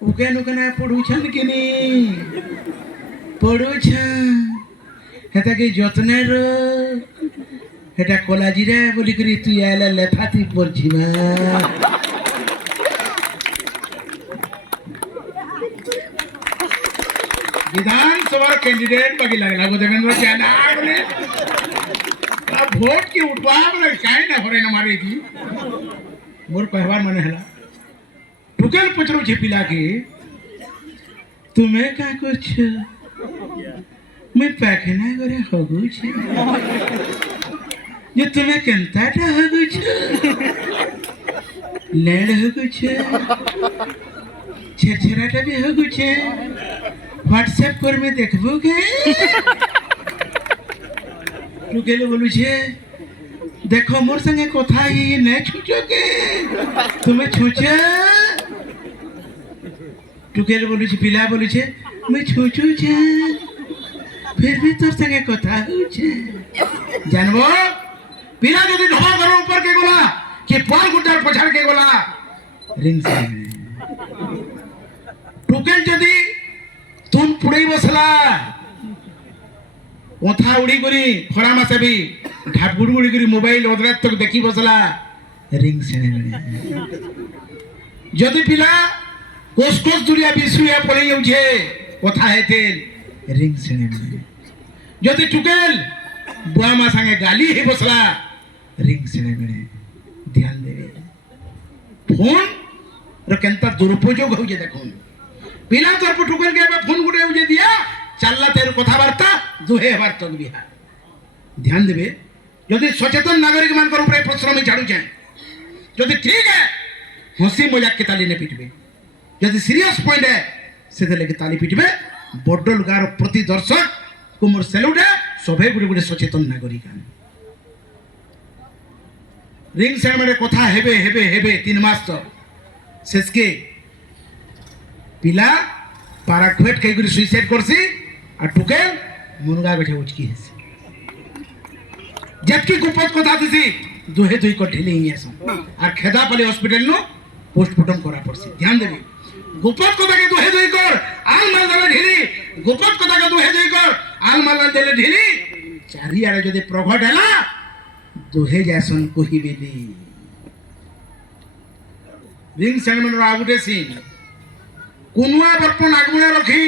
उकेन उकेन पढ़ुछन कि नहीं पढ़ुछन हेता के जतने रो हेटा कॉलेज रे बोली करी तू आला लेथाती पढ़छिमा विधानसभा कैंडिडेट बाकी लगला को देवेंद्र जाना बोले अब वोट की उठवा बोले काहे ना होरे न मारे थी मोर कहवार माने हला टुकल पचरो छिपिला के तुम्हें का कुछ मैं पैखना करे होगु छे ये तुम्हें केंताटा होगु छे लेड होगु छे छेछराटा भी होगु छे व्हाट्सएप पर में देखबो के टुकेले बोलु छे देखो मोर संगे कथा ही ने छुचो के तुम्हें छुचा टुकेले बोलु छे पिला बोलु छे मैं छुचू छे फिर भी तोर संगे कथा हो छे जानबो पिला जदी ढोबा घर ऊपर के गोला कि पार गुटार पछाड़ के गोला रिंग से टुकेल जदी तुम पुड़ई बसला ओथा उड़ी करी खरा मासे भी ढापुड़ उड़ी करी मोबाइल ओदरात तक देखी बसला रिंग से जदी पिला कोस कोस दुरिया बिसुया पड़े उठे कथा हेतेल रिंग से जदी टुकेल बुआ मा संगे गाली ही बसला रिंग से ध्यान देवे फोन रो केंता दुरुपयोग हो जे देखो पिला तोर टुकेल के फोन गुटे हो जे दिया चलला तेर कथा वार्ता दुहे बार तक बिहा ध्यान देवे यदि सचेतन नागरिक मान पर ऊपर प्रश्न में झाड़ू जाए यदि ठीक है हंसी मजाक के ताली ने पिटबे यदि सीरियस पॉइंट है से लेके ताली पिटबे बड्डल गार प्रति दर्शक को मोर सैल्यूट है सभे गुटे गुटे सचेतन नागरिक रिंग सेरेमनी कथा हेबे हेबे हेबे 3 मास तो शेष के पिला पाराखुएट कई गुरी सुइसाइड करसी आ टुकेल मुनगा बैठे उचकी हेसी जबकि गुपत कथा दिसी दुहे दुई को ढिली ही आसो आ खेदापाली हॉस्पिटल नो पोस्टमार्टम करा पड़सी ध्यान देबी गुपत कथा के दुहे दुई कर आल माल देले ढिली गुपत कथा के दुहे दुई कर आल माल देले ढिली चारी आरे जदी प्रगट हैला दुहे जैसन कोही बेली रिंग सेरेमनी आगुटे सीन कुनुआ बर्पण आगुणे रखी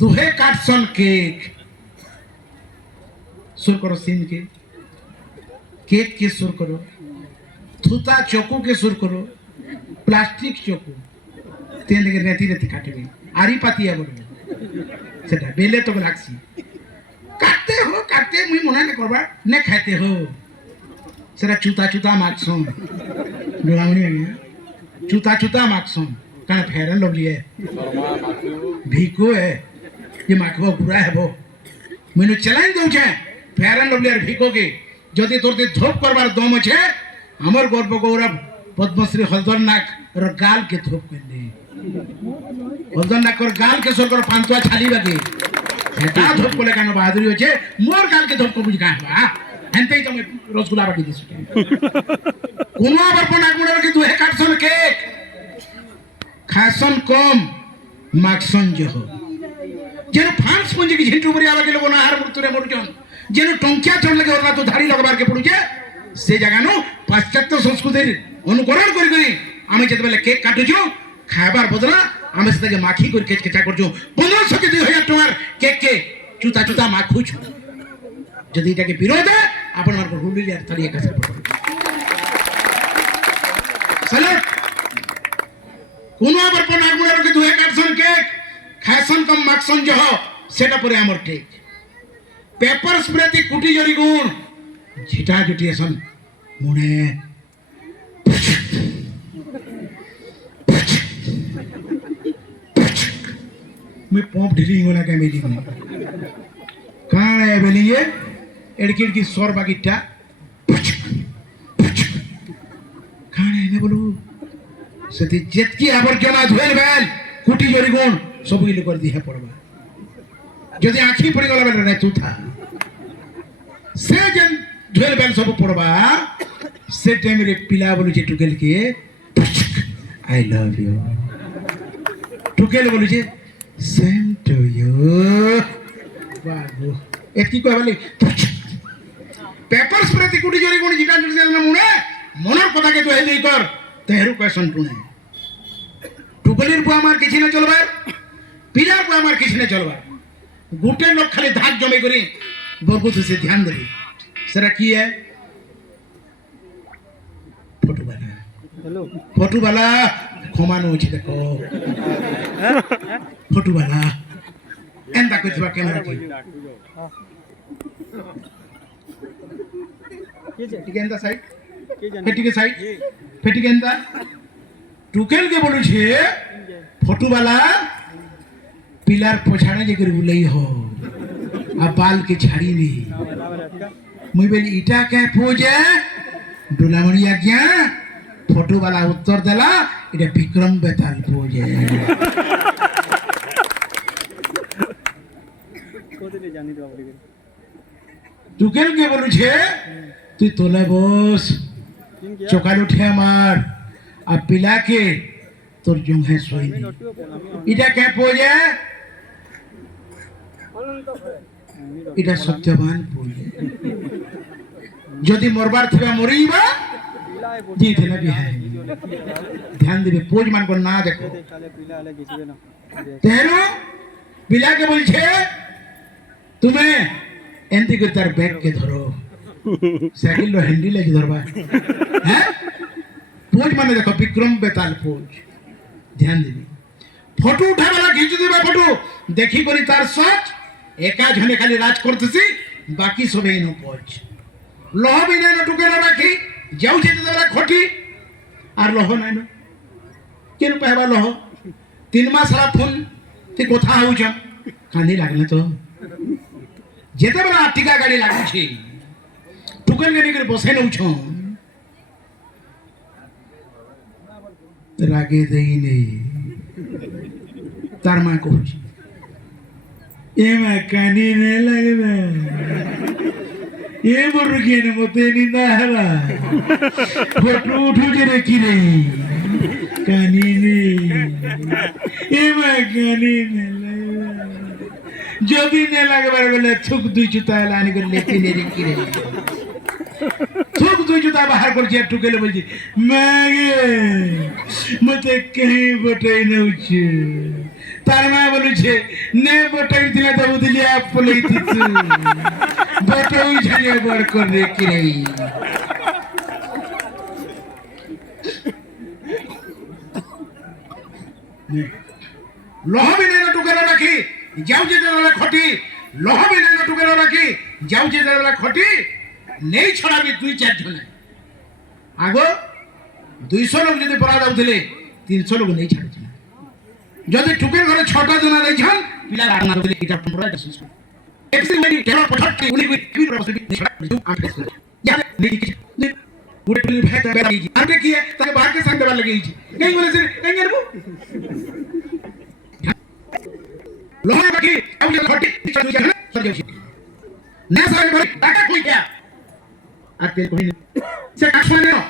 दुहे काटसन केक सुर करो सीन के केक के सुर करो थूता चोकू के सुर करो प्लास्टिक चोकू तेन लगे रेती रेती काटबे आरी पातिया बोलबे सेटा बेले तो लागसी काटते मुई मना ने करबा ने खाते हो सेटा चूता चूता माखसम डोलामणी आ गया चूता माखसम काना फेरन लवली है भीको है ये माखबो बुरा है वो मैंने चैलेंज दउ छे फेरन लवली और भीको के जदी तोरते धोप करबार दम छे हमर गर्व गौरव पद्मश्री हलधर नाक रो गाल के धोप कर दे हलधर नाक रो गाल के सरकर पांचवा छाली बाकी हेता धोप कोले कानो बहादुरी होछे मोर गाल के धोप को बुझ का बा हेनतेई तो मैं रसगुल्ला बाकी दिस कोनवा बरपन आगुणे रखी दुहे काटसन केक खासन कम माखसन जहो जेनो फांस पुंजी की झिंटू बरिया बाकी लोग ना हार मृत्यु रे मरजन जेनो टंकिया चढ़ लगे ओरला तो धाड़ी लगबार के पड़ुजे से जगह नो पाश्चात्य संस्कृति अनुकरण करी करी आमे जते बेले केक काटुजो खाबार बदला आमे से के माखी कर केच केचा करजो 1500 के 2000 टंगार केक के चूता चूता माखुछ जदी इटा के विरोध है आपण मार को हुली यार थली एक असर पड़ सलट कोनवा बरपन आगुणे रखी दुहे काटसन केक खासन कम माखसन जहो सेटा परे हमर ठीक पेपर स्प्रे ती कुटी जरी गुण झिटा जुटिएसन मुने मैं पंप ढिली होना के मेली में कान है बेलिए एड़की की सोर बाकीटा कान है ने बोलू सेति जेतकी आवर्जना धोइल बेल कुटी जरी गुण सब गिल कर दी है पड़वा जदी आखी पड़ी गला बेल रे तू था से जन धोइल बेल सब पड़वा से टाइम रे पिला बोलू जे टुकेल के आई लव यू টুকেল বলছে সেম টু ইউ বাবু এটি কয় বলি পেপার স্প্রে তি কুটি জরি কোনি জিটা জুড়ি না মুনে মনের কথাকে তো হেই কর তেহরু কোয়েশন টুনে টুকেলের পর আমার কিছু না চলবার পিলার পর আমার কিছু না চলবার গোটে লোক খালি ধাক জমে করে বরগুত সে ধ্যান দেবে সেটা কি है ফটোবালা हेलो ফটোবালা ক্ষমানো আছে দেখো ফটোবালা এন্ডা কইবা ক্যামেরা কি ফেটিকেন্দা সাইড ফেটিকেন্দা টুকেল के बोलू छे ফটোবালা पिलार पोछाने जे कर बुलई हो आ बाल के छाड़ी नी मुई बेली इटा के पोजे डोलामणि आज्ञा फोटो वाला उत्तर देला इटा विक्रम बेताल पोजे कोदे जानी तो आपरे टुकेल के बोलू छे তুই তোলে বস চোকাল উঠে আমার আর পিলাকে তোর জঙ্গে শোয়নি এটা কে পোজে এটা সত্যবান পোজে যদি মরবার থিবা মরিবা জি থে না বিহাই ধ্যান দিবে পোজ মান কর না দেখো তেরো পিলা কে বলছে তুমি এন্তি করে তার ব্যাগ কে ধরো साइकिल रो हैंडल है धरबा हैं पोज माने देखो विक्रम बेताल पोज ध्यान देबी फोटो उठा वाला खींच देबा फोटो देखी करी तार सच एका जने खाली राज करतेसी बाकी सबे नो पोज लोह बिना न टुकेला राखी जाऊ जे देला खोटी আর লোহ নাই ন কেন পাইবা লোহ 3 মাস সারা ফোন তে কথা হউছ কানি লাগলে তো যেতে বেলা টিকা গাড়ি লাগুছি টুকেল গাড়ি করে বসে নউছ রাগে দেই নেই তার মা কইছে এ মা কানি নে লাগবে ये मुर्गी ने मोते निंदा हला फोटो उठो जे रे की रे कानी ने ए मा कानी ने जदी ने लागबार गले थुक दुई जुता लानी कर लेती ने रे की रे थुक दुई जुता बाहर कर जे टुकेले बोलजी मागे मते कहीं बटई न उछ तार मा बोलु छे ने बटई दिला त बुदली आप पलई थितु बटई झरिया बड़ कर रे की रे लोह बिना टुकेला राखी जाऊ जे देला खटी लोह बिना टुकेला राखी जाऊ जे देला खटी नहीं छड़ाबी 2-4 जने आगो 200 लोग जदी परा जाउथिले 300 लोग नहीं छाड़ी जदी टुकेल घरे 6टा जना रही छन पिला आना देले इटा 15 टा सिस्टम एक्सी मेरी टेलर पठट उनी की प्रोसेस नहीं छड़ा दू आठ यार नहीं की पूरे पुलिस है तो बैठ गई आगे की है ताके बाहर के संग देवा लगी छी नहीं बोले से कहीं रे लोहा रखी अब ये खटी चल जाए सर जाए ना सारे भरी टाका कोई क्या आते कोई नहीं से काठमाने हो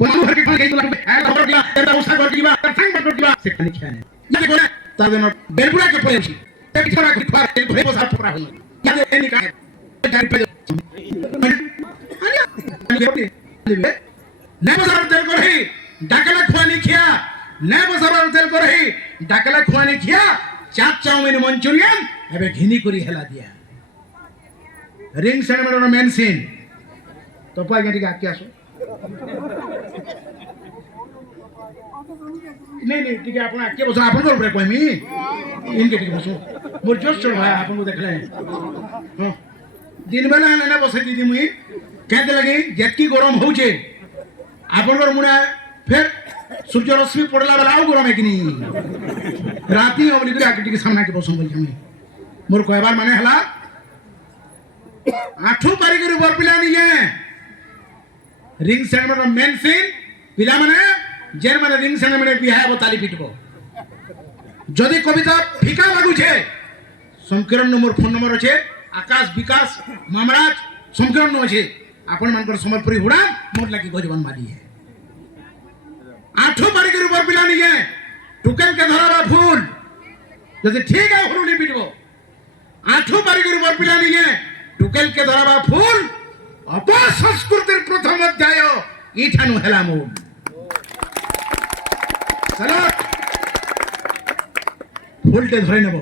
पनाऊ हर के पास गई तो लग है खबर दिया तेरा उसा कर दिया संग बट दिया से खानी खाने ये बोले तार देनो बेलपुरा के पड़े छी ते छोरा को फार के भरे बसा पूरा हो या दे नहीं का डाल पे ने बसार तेल को रही डाकला खुआनी खिया ने बसार तेल को रही डाकला खुआनी खिया चाप चाउमिन मंचूरियन एबे घिनी करी हेला दिया रिंग सेरेमनी रो मेन सीन तो पाई गाड़ी का क्या सो नहीं नहीं ठीक है अपन आके बसो अपन बोल रहे कोई मी इनके ठीक बसो मोर जोश चढ़ रहा है अपन को देख ले हां दिन बेला ने बसे दीदी मुई कहते लगे जेतकी गरम होचे अपन को मुड़ा फिर सूर्य रश्मि पड़ला वाला आउ गरम है कि नहीं राती ओबली के आके के सामने के बसो बोल हमें मोर कहबार माने हला आठो कारीगर बर पिला नहीं है रिंग सेरेमनी मेन सीन पिला माने जेर माने रिंग सेरेमनी बिहाय बताली पिटबो जदी कविता फिका लागु छे संकीर्ण नंबर फोन नंबर আছে आकाश विकास मामराज संकीर्ण আছে आपन मानकर समर्परी हुड़ा मोर लगी गजबन मारी है आठो कारीगर बर पिला नहीं है टुकेल के धरावा फूल যদি ঠিক है हुरुली पिटबो आठू बारी कर बर पिला नहीं है टुकेल के धराबा फूल अपसंस्कृतिर प्रथम अध्याय इठानु हेला मूल चलो फूलटे धरे नेब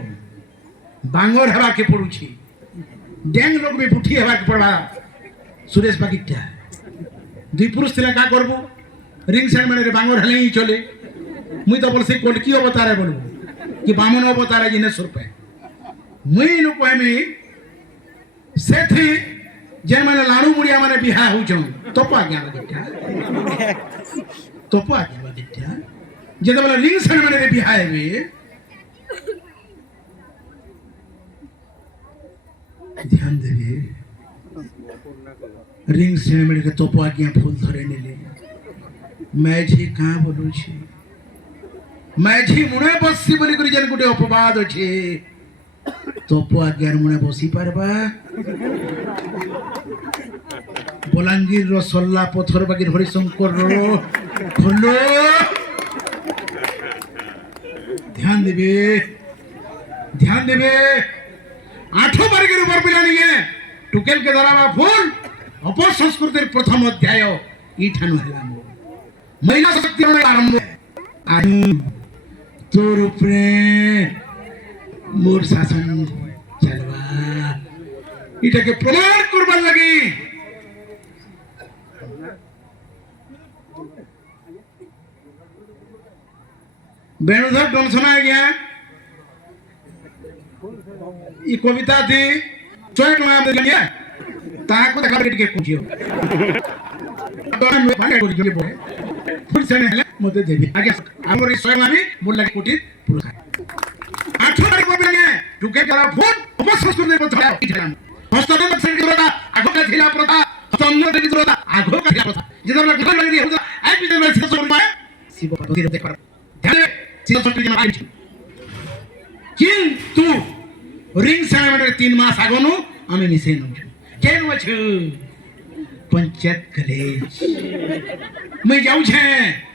बांगर हेबा के पड़ुछि डेंग लोग भी पुठी हेबा के पड़वा सुरेश बागिटा दुई पुरुष थिला का करबो रिंग सेरेमनी रे बांगर हेले ही चले मुई तो बोलसे कोड की अवतार है बोलबो कि बामन अवतार है जिनेश्वर पे मुई नु कहमी सेथि जे माने लाडू मुड़िया माने बिहा होउछन तपा ज्ञान बागिटा जेते बोले रिंग सेरेमनी रे बिहा हेबे ध्यान देवे रिंग सेरेमनी के तोप आज्ञा फूल धरे नेले मैझी कहाँ बोलू छी मैझी मुने बसी बोली करी जन गुटे अपवाद अछि तोप आज्ञा मुने बसी पारबा बलांगीर रो सल्ला पथर बागीर हरिशंकर रो खोलो ध्यान देवे आठो वर्गेर ऊपर पिला नहीं है टुकेल के धराबा फूल अपसंस्कृतिर प्रथम अध्याय इठानु हेला महिला शक्तिरण आरंभ आनु तोर उपरे मोर शासन चलवा इटा के प्रमाण करबार लगी बेणुधर डोन सुना गया ई कविता थी चोट में आप देखिए ताको देखा के पूछियो तो मैं भागे कोई जो बोले फुल से ने मते देबी आगे हमर ई स्वयं आमी मोर लगे कोटी पुरखा आठो बार को बेने टुके जरा फुल उपसंस्कृति को धरा इठाम हस्तदन संगिरोदा आगो का थिला प्रथा संन्य संगिरोदा आगो का थिला प्रथा जेदा घर लगी होता आई भी में से सोन में शिव भगवती देख पर ध्यान शिव संस्कृति में आई किंतु रिंग सेरेमनी 3 मास आगोनु आमी मिसे नु केन वछु पंचायत कॉलेज मैं जाऊ छे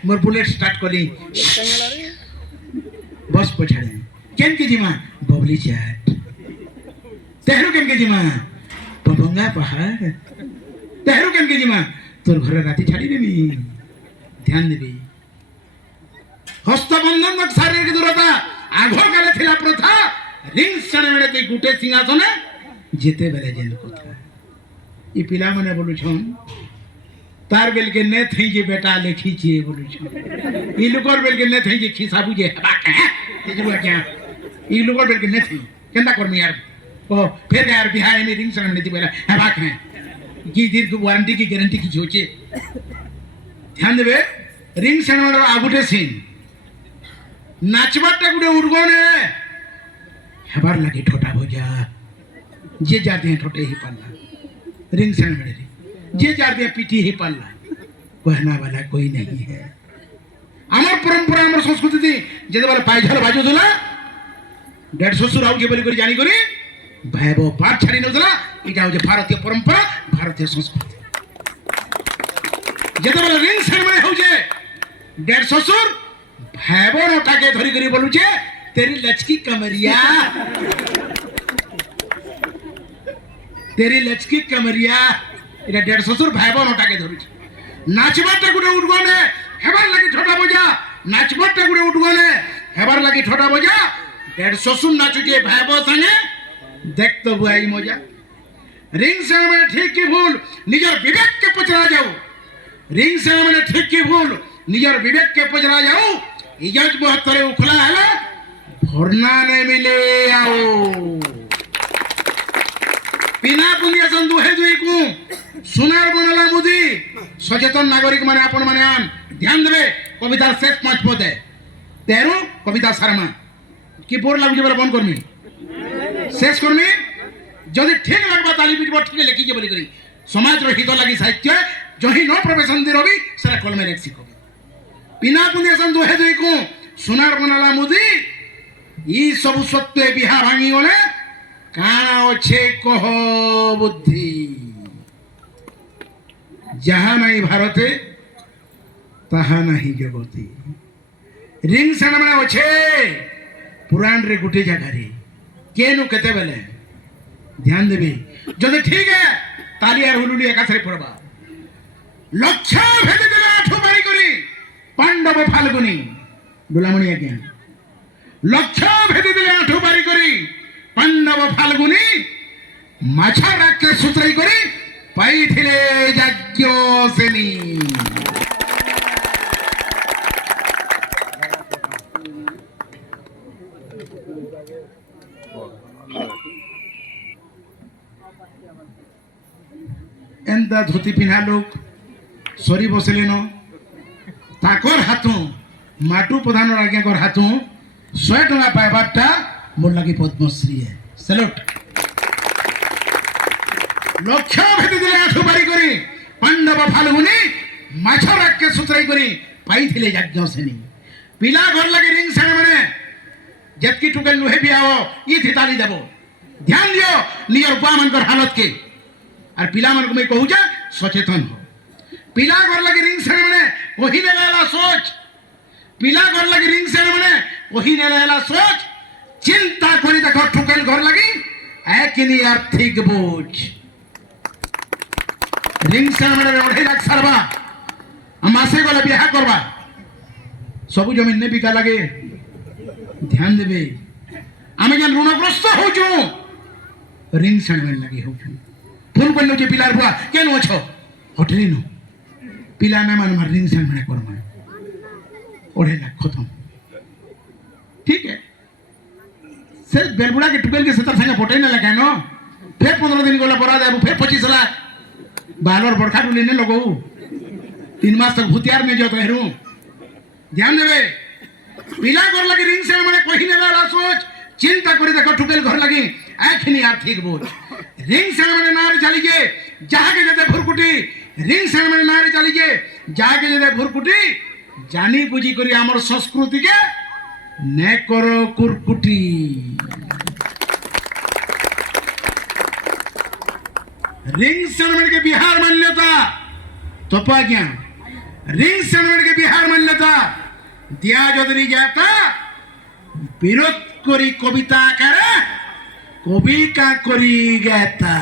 मोर बुलेट स्टार्ट करी बस पछाड़े केन के जीमा बबली चाट तेहरु केन के जीमा पपंगा पहाड़ तेहरु केन के जीमा तोर घर राती छाड़ी देबी ध्यान देबी हस्तबंधन तक शारीरिक दूरता आघो काले थिला प्रथा रिंग सेरेमनी के गुटे सिंहासन जेते बेले जेन कथा ई पिला माने बोलु छन तार बेल के ने थई जे बेटा लेखी छी बोलु छन ई लोकर बेल के ने थई जे खिसाबु जे हबा के तेजुआ क्या ई लोकर बेल के ने थई केंदा करमी यार ओ फिर यार बिहार में रिंग सेरेमनी बेला हबा के की दीर्घ वारंटी की गारंटी की जोचे ध्यान देबे रिंग सेरेमनी आगुटे सीन नाचबाटा गुटे उड़गोने हबार लगी ठोटा भोजा जे जाते हैं ठोटे ही पल्ला रिंग सेरेमनी जे जाते हैं पीटी ही पल्ला कहना वाला कोई नहीं है आमर परंपरा आमर संस्कृति थी जेते वाला पायझल बाजू दुला डेढ़ ससुर आउ जे बोली करी जानी करी भाई बो बात छाड़ी नउला इटा हो जे भारतीय परंपरा भारतीय संस्कृति जेते वाला रिंग सेरेमनी हो जे डेढ़ ससुर भाई बो नोटा के धरी करी बोलू जे तेरी लचकी कमरिया इटा डेढ़ ससुर भाई बो नोटा के धरी नाचबाटा गुटे उठगने हेबार लगी छोटा बजा नाचबाटा गुटे उठगने हेबार लगी छोटा बजा डेढ़ ससुर नाचु जे भाई बो संगे देख तो बुआई मजा रिंग सेरेमनी ठीक की भूल निजर विवेक के पचरा जाओ रिंग सेरेमनी ठीक की भूल निजर विवेक के पचरा जाओ इजाज बहत्तरे उखला है भरना ने मिले आओ पिना पुनिया संदु है दुई को सुनार बनला मुदी सचेतन नागरिक माने आपण माने आन ध्यान देबे कवितार शेष 5 पद है तेरो कविता शर्मा की बोर लागु जे बंद करमी शेष करमी जदि ठीक लगबा ताली बिटबो ठीक लिखी जे बोली करी समाज रो हित लागि साहित्य जही न प्रवेशन दि रवि सरा कल में लिखि को पिना पुनिया संदु है दुई को सुनार बनला मुदी ई सब सत्य बिहा भांगी गले काना अच्छे कह बुद्धि जहाँ नहीं भारते तहा नहीं जगती रिंग सेरेमनी अच्छे पुराण रे गोटे जगह केनु केते बेले ध्यान देबे जदि ठीक है ताली आर हुलुली एकाथरे पड़बा लक्ष्य भेद दिले आठो बारी करी पांडव फाल्गुनी दुलामणि आज्ञा लक्ष्य भेद दिले आठो बारी करी पांडव फाल्गुनी माछा राके सुतराई करी पाइथिले याज्ञसेनी एंता धोती पिन्हा लोग सरी बसले न ताकर हाथों माटू प्रधान आज्ञा कर हाथों 100 टका पाइबारटा मोर लगी पद्मश्री है सैल्यूट लक्ष्य भेद दिले आठो बारी करी पांडव फाल्गुनी माछ राके सुतराई करी पाइथिले याज्ञसेनी पिला घर लगे रिंग साने माने जतकी टुकेल नुहे बियाओ ई थिताली देबो ध्यान दियो नियर बुआ मनकर हालत के और पिला मन को मैं कहू जा सचेतन हो पिला घर लगे रिंग साने माने वही ने लाला सोच पिला घर लगे रिंग साने माने वही ने लाला सोच चिंता करी देखो टुकेल घर लगी एकिनी आर्थिक बोझ रिंग साने माने 2.5 लाख सरबा मासे गले बियाह करबा सबु जमीन ने बिका लगे ध्यान देबे आमे जन ऋणग्रस्त हो जो रिंग साने माने लगे हो फोन कर लो जे पिलार बुआ केन अछो होटली नो पिला ना मान मार रिंग साने माने करमा 2.5 लाख खत्म ठीक है से बेलबुड़ा के टुकेल के सतर संगे फोटो न लगा नो फिर 15 दिन गोला बरा देबो फिर 25 लाख बालर बड़खा टुली ने लगो 3 मास तक भूतियार में जो कहरू ध्यान देबे पिला घर लगी रिंग साने माने कोही ने लाला सोच चिंता करी देखो टुकेल घर लगी एखनी आर्थिक बोझ रिंग साने माने नारी चली जे जाके जदे भुरकुटी रिंग साने माने नारी चली जे जाके जदे भुरकुटी जानी बुझी करी हमर संस्कृति के ने करो कुरकुटी रिंग साने माने के बिहार मान्यता तो पा क्या रिंग साने माने के बिहार मान्यता दिया जदरी जाता विरोध करी कविता करे कवि का करी गाता